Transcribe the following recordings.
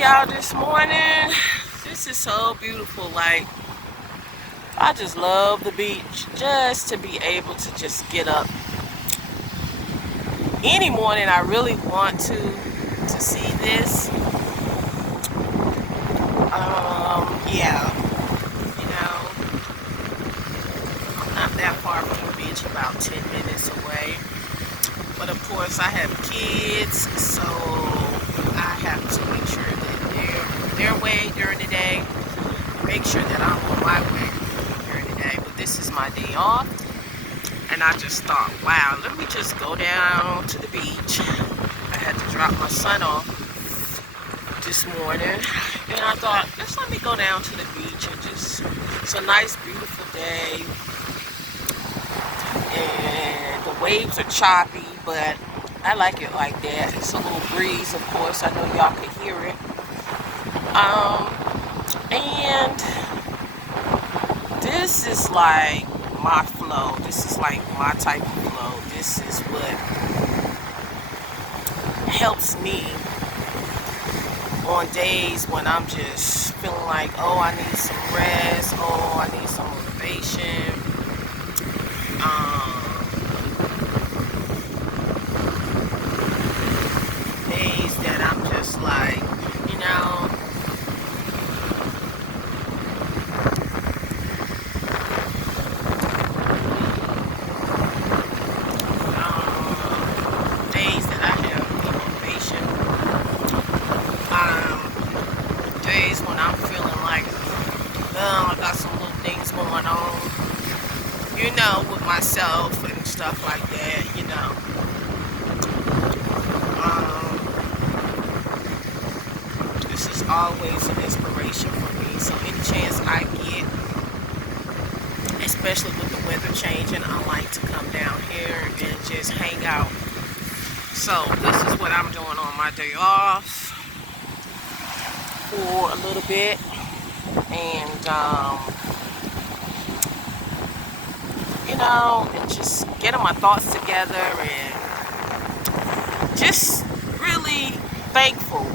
y'all this morning. This is so beautiful. Like, I just love the beach. Just to be able to just get up any morning. I really want to see this. Yeah, I'm not that far from the beach, about 10 minutes away. But of course, I have kids, so I have to make sure that they're their way during the day. Make sure that I'm on my way during the day. But this is my day off, and I just thought, wow, let me just go down to the beach. I had to drop my son off this morning, and I thought, just let me go down to the beach and just, it's a nice, beautiful day, and the waves are choppy, but I like it like that. It's a little breeze, of course. I know y'all can hear it. And this is like my flow. This is like my type of flow. This is what helps me on days when I'm just feeling like, oh, I need some rest. Oh, I need some motivation. Days that I'm just like, you know, days that I have motivation. Days when I'm feeling like, I got some little things going on, with myself and stuff like that. This is always an inspiration for me. So any chance I get, especially with the weather changing, I like to come down here and just hang out. So this is what I'm doing on my day off for a little bit, and and just getting my thoughts together, and just really thankful.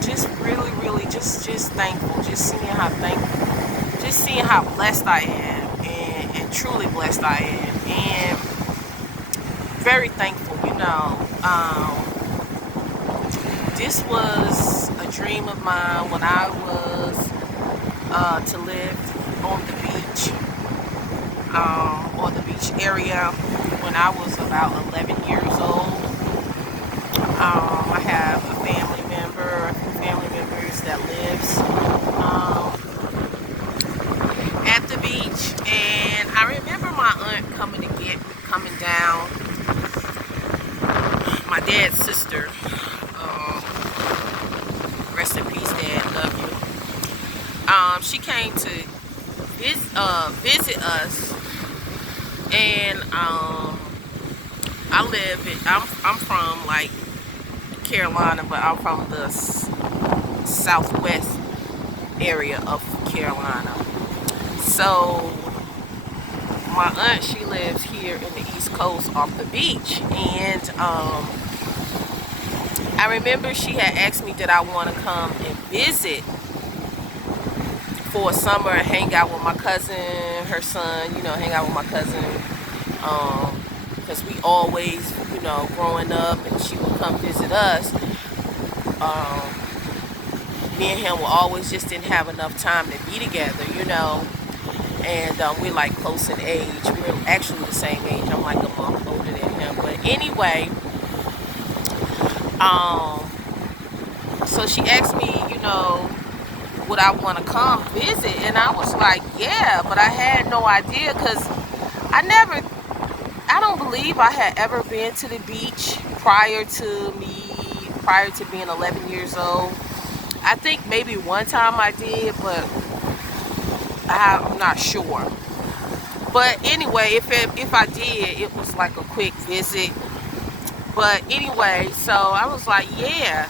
Just really just thankful. Just seeing how blessed I am, and truly blessed I am, and very thankful. This was a dream of mine when I was to live on the beach, or the beach area, when I was about 11 years old. I have a family members that lives at the beach, and I remember my aunt coming to get me, coming down. My dad's sister, rest in peace, Dad, love you. She came to visit us, and I'm from like Carolina, but I'm from the southwest area of Carolina. So my aunt, she lives here in the East Coast off the beach, and I remember she had asked me did I want to come and visit for a summer and hang out with my cousin, her son, hang out with my cousin, because we always, growing up, and she would come visit us. Me and him were always just didn't have enough time to be together, and we're like close in age. We're actually the same age. I'm like a month older than him, but anyway, so she asked me, would I want to come visit, and I was like, yeah, but I had no idea, because I don't believe I had ever been to the beach prior to being 11 years old. I think maybe one time I did, but I'm not sure. But anyway, if I did, it was like a quick visit. But anyway, so I was like, yeah.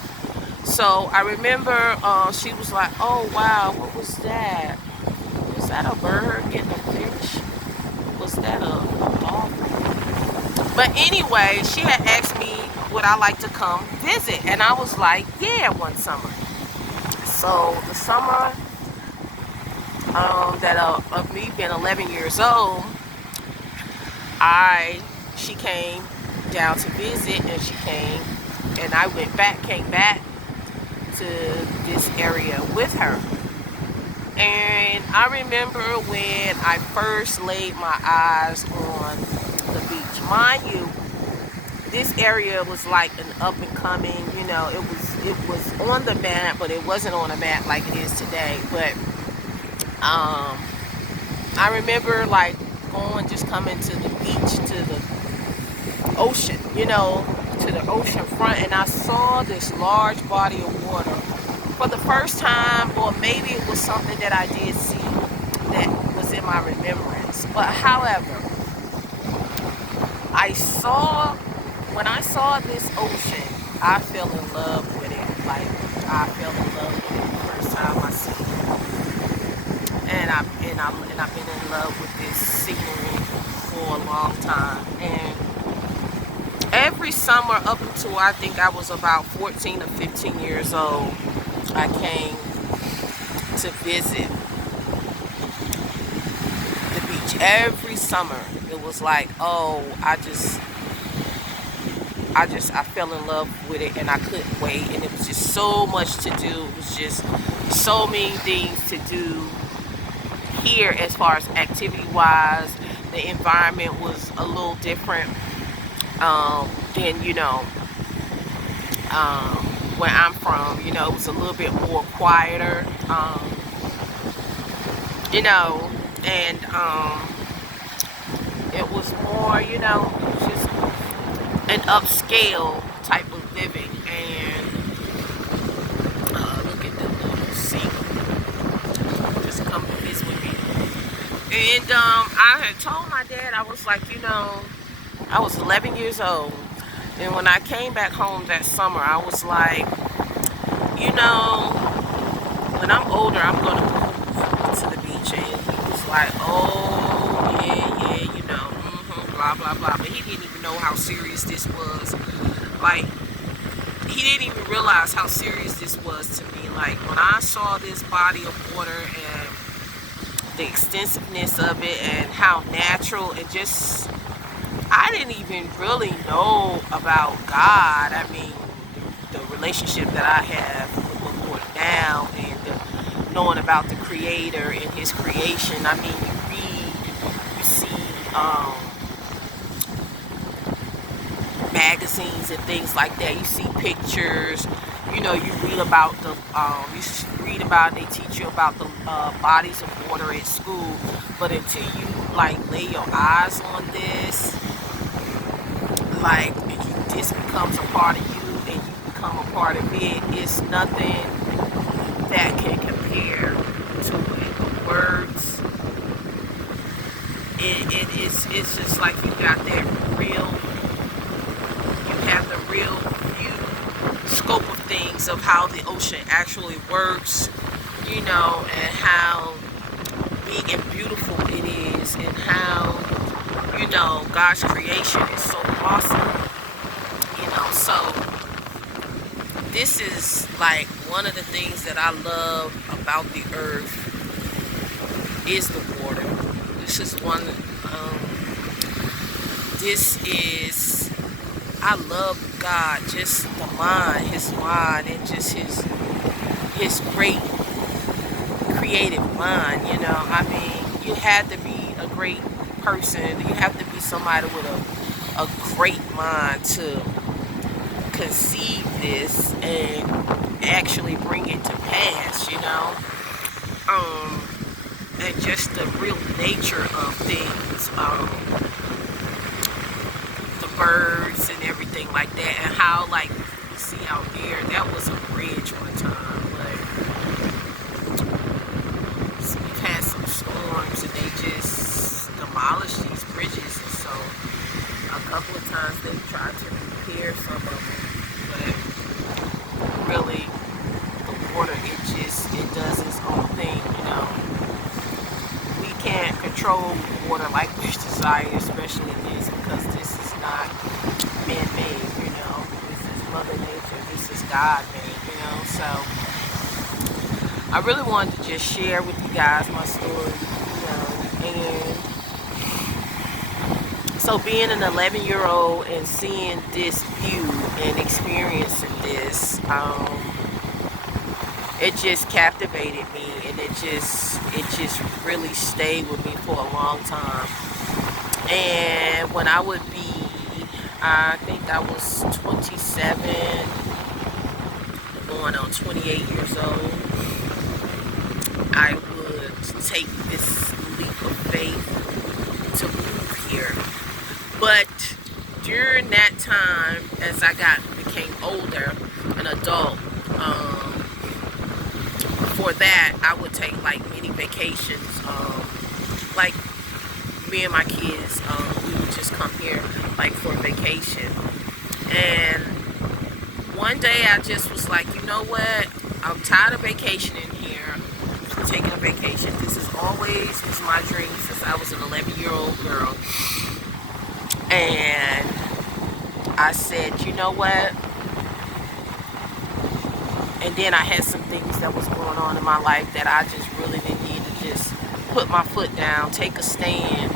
So I remember she was like, oh wow, what was that? Was that a bird getting a fish? Was that a dolphin? But anyway, she had asked me would I like to come visit, and I was like, yeah, one summer. So the summer of me being 11 years old, she came down to visit, and she came, and I came back to this area with her. And I remember when I first laid my eyes on the beach. Mind you, this area was like an up and coming, it was on the map, but it wasn't on a map like it is today. But I remember like coming to the beach, to the ocean, to the ocean front, and I saw this large body of water for the first time, or maybe it was something that I did see that was in my remembrance. But however, when I saw this ocean, I fell in love with it. Like, I fell in love with it the first time I seen it. And I've been in love with this scenery for a long time. And every summer up until I think I was about 14 or 15 years old, I came to visit the beach. Every summer, it was like, oh, I fell in love with it, and I couldn't wait. And it was just so much to do. It was just so many things to do here as far as activity wise. The environment was a little different than where I'm from. It was a little bit more quieter, and it was more, just an upscale type of living. And look at the little sea just come to visit with me. And I had told my dad, I was like, I was 11 years old, and when I came back home that summer, I was like, when I'm older, I'm gonna move to the beach. And he was like, oh yeah, blah blah blah. But he didn't even know how serious this was. Like, he didn't even realize how serious this was to me. Like, when I saw this body of water and the extensiveness of it and how natural, and just, I didn't even really know about God. I mean, the relationship that I have with the Lord now, and knowing about the Creator and His creation. I mean, you read, you see magazines and things like that. You see pictures. You read about they teach you about the bodies of water at school. But until you lay your eyes on this, this becomes a part of you, and you become a part of it. It's nothing that can compare to it. The words, it's just like you got that real. Have the real view, scope of things of how the ocean actually works, and how big and beautiful it is, and how, God's creation is so awesome, so this is like one of the things that I love about the earth is the water. This is I love God, just His mind, and just His great creative mind. I mean, you have to be a great person. You have to be somebody with a great mind to conceive this and actually bring it to pass. And just the real nature of things. Birds and everything like that, and how you see out there, that was a bridge one time, but we've had some storms and they just demolished these bridges, and so a couple of times they tried to repair some of them, but really the water, it does its own thing. We can't control water like we desire, especially this, because this is not man-made, this is Mother Nature, this is God-made, so I really wanted to just share with you guys my story, and so being an 11-year-old and seeing this view and experiencing this, it just captivated me, and it just really stayed with me for a long time. And when I would be, I think I was 27, going on 28 years old, I would take this leap of faith to move here. But during that time, as I became older, an adult, for that, I would take like mini vacations. Like me and my kids, we would just come here like for vacation. And one day I just was like, you know what? I'm tired of vacationing here, taking a vacation. This is always was my dream since I was an 11-year-old girl. And I said, you know what? And then I had some things that was going on in my life that I just really didn't need to just put my foot down, take a stand,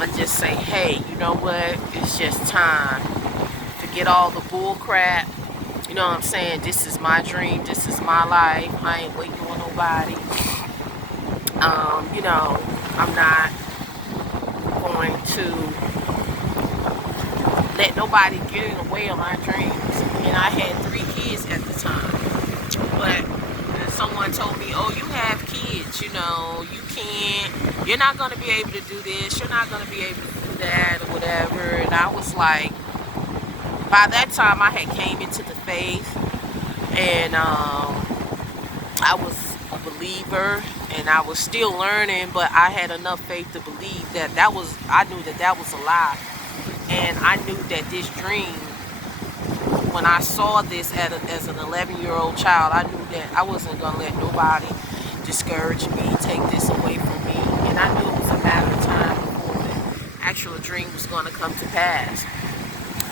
and just say, hey, you know what? It's just time. Forget all the bull crap. You know what I'm saying? This is my dream. This is my life. I ain't waiting on nobody. I'm not going to let nobody get in the way of my dreams. And I had 3 kids at the time. But someone told me, oh, you have kids, you're not going to be able to do this, you're not going to be able to do that, or whatever. And I was like, by that time I had came into the faith, and I was a believer, and I was still learning, but I had enough faith to believe that I knew that was a lie. And I knew that this dream, when I saw this as an 11-year-old child, I knew that I wasn't going to let nobody discourage me, take this away from me. And I knew it was a matter of time before the actual dream was going to come to pass.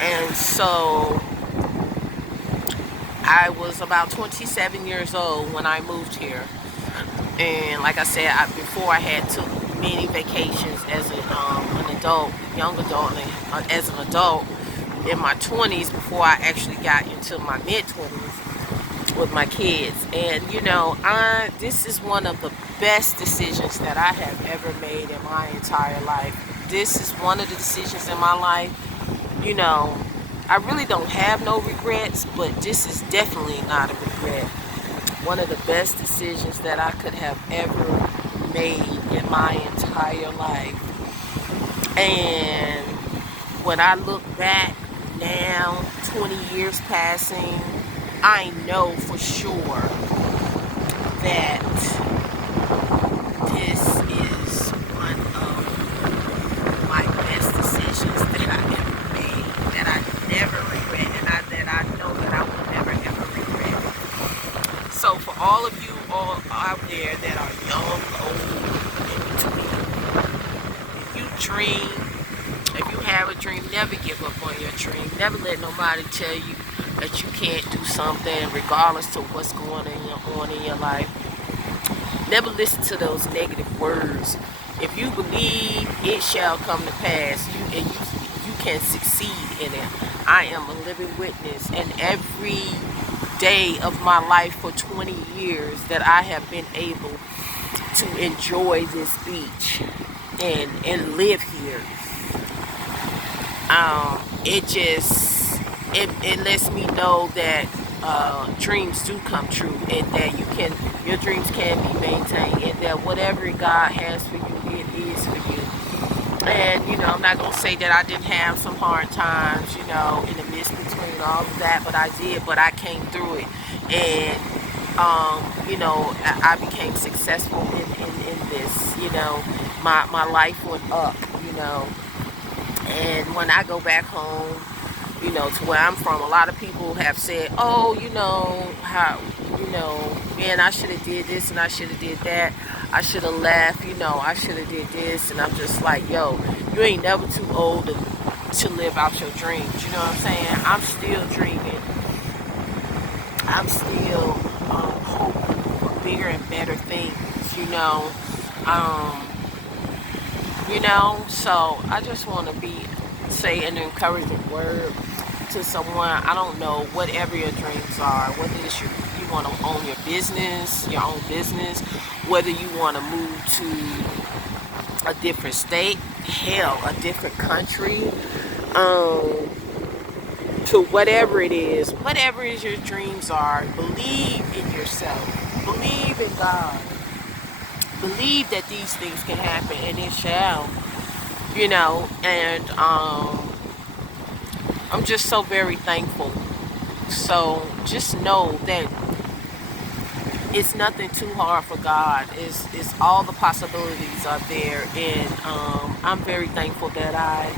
And so I was about 27 years old when I moved here. And like I said, before I had took many vacations as an adult, young adult, and as an adult in my 20s, before I actually got into my mid-20s with my kids. And this is one of the best decisions that I have ever made in my entire life. This is one of the decisions in my life. I really don't have no regrets, but this is definitely not a regret. One of the best decisions that I could have ever made in my entire life. And when I look back now, 20 years passing, I know for sure that this is one of my best decisions that I ever made, that I never regret, and that I know that I will never ever regret. So for all of you all out there that are young, old, in between, if you dream, if you have a dream, never give up on your dream. Never let nobody tell you that you can't do something regardless to what's going on in your life. Never listen to those negative words. If you believe, it shall come to pass. You can succeed in it. I am a living witness, and every day of my life for 20 years that I have been able to enjoy this beach and live here, it lets me know that dreams do come true, and that your dreams can be maintained, and that whatever God has for you, it is for you. And I'm not gonna say that I didn't have some hard times, in the midst between all of that, but I did. But I came through it, and I became successful in this. My life went up. And when I go back home, to where I'm from, a lot of people have said, oh, man, I should have did this and I should have did that. I should have left, I should have did this. And I'm just like, yo, you ain't never too old to live out your dreams. You know what I'm saying? I'm still dreaming. I'm still hoping for bigger and better things, Um, so I just want to say an encouraging word to someone. I don't know, whatever your dreams are, whether it's you want to own your own business, whether you want to move to a different state, hell, a different country, um, to whatever is your dreams are, believe in yourself, believe in God, believe that these things can happen, and it shall, and I'm just so very thankful. So just know that it's nothing too hard for God. It's all the possibilities are there, and I'm very thankful that I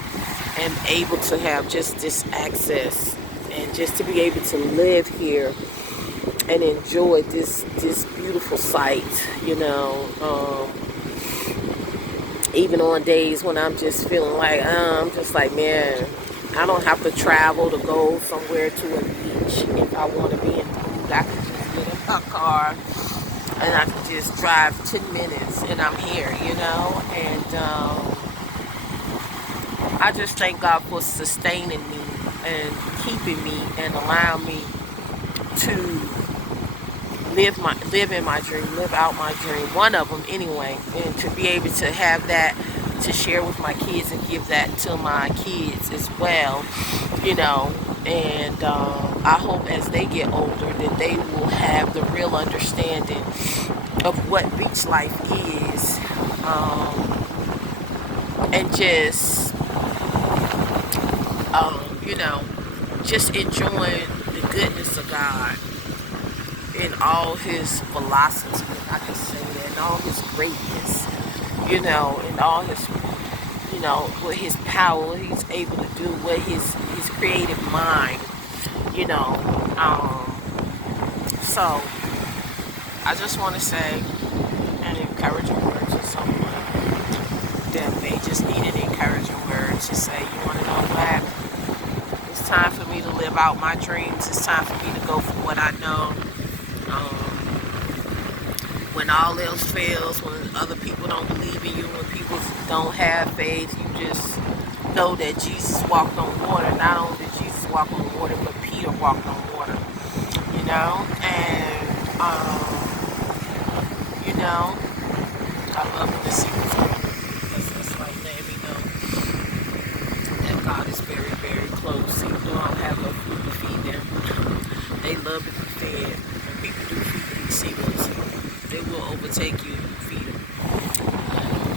am able to have just this access, and just to be able to live here and enjoy this beautiful sight. Even on days when I'm just feeling like I'm just like, man, I don't have to travel to go somewhere to a beach. If I want to be in the mood, I can just get in my car and I can just drive 10 minutes and I'm here, and I just thank God for sustaining me and keeping me and allowing me to live in my dream, live out my dream, one of them anyway, and to be able to have that to share with my kids and give that to my kids as well, and I hope as they get older that they will have the real understanding of what beach life is, and just just enjoying the goodness of God in all his velocity, if I can say that, in all his greatness, in all his, what his power, what he's able to do, what his creative mind, you know. So I just want to say an encouraging word to someone that may just need an encouraging word to say, you want to know what? It's time for me to live out my dreams. It's time for me to go for what I know. When all else fails, when other people don't believe in you, when people don't have faith, you just know that Jesus walked on water. Not only did Jesus walk on water, but Peter walked on water. And I love when the secrets come, because it's like letting me know that God is very, very close. Even though I don't have no food to feed them, they love to be fed. When people do feed these secrets, they will overtake you and feed them.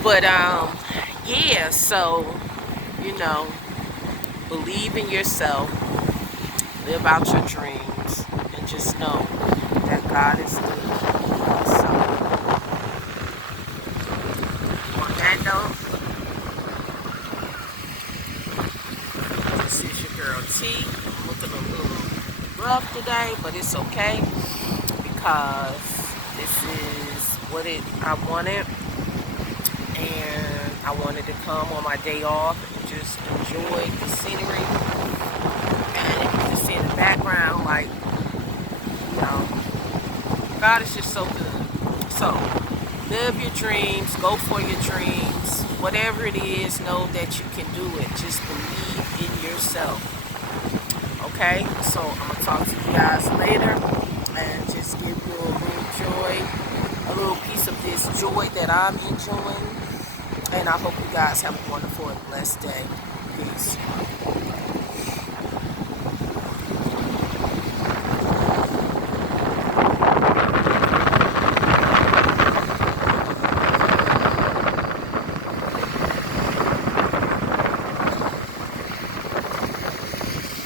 But yeah, so believe in yourself, live out your dreams, and just know that God is good. So on that note, this is your girl T. I'm looking a little rough today, but it's okay because this is what I wanted, and I wanted to come on my day off and just enjoy the scenery. And if you just see in the background, like, God is just so good. So live your dreams, go for your dreams, whatever it is, know that you can do it. Just believe in yourself. Okay, so I'm gonna talk to you guys later, and just give you a little joy, a little piece of this joy that I'm enjoying. And I hope you guys have a wonderful and blessed day. Peace.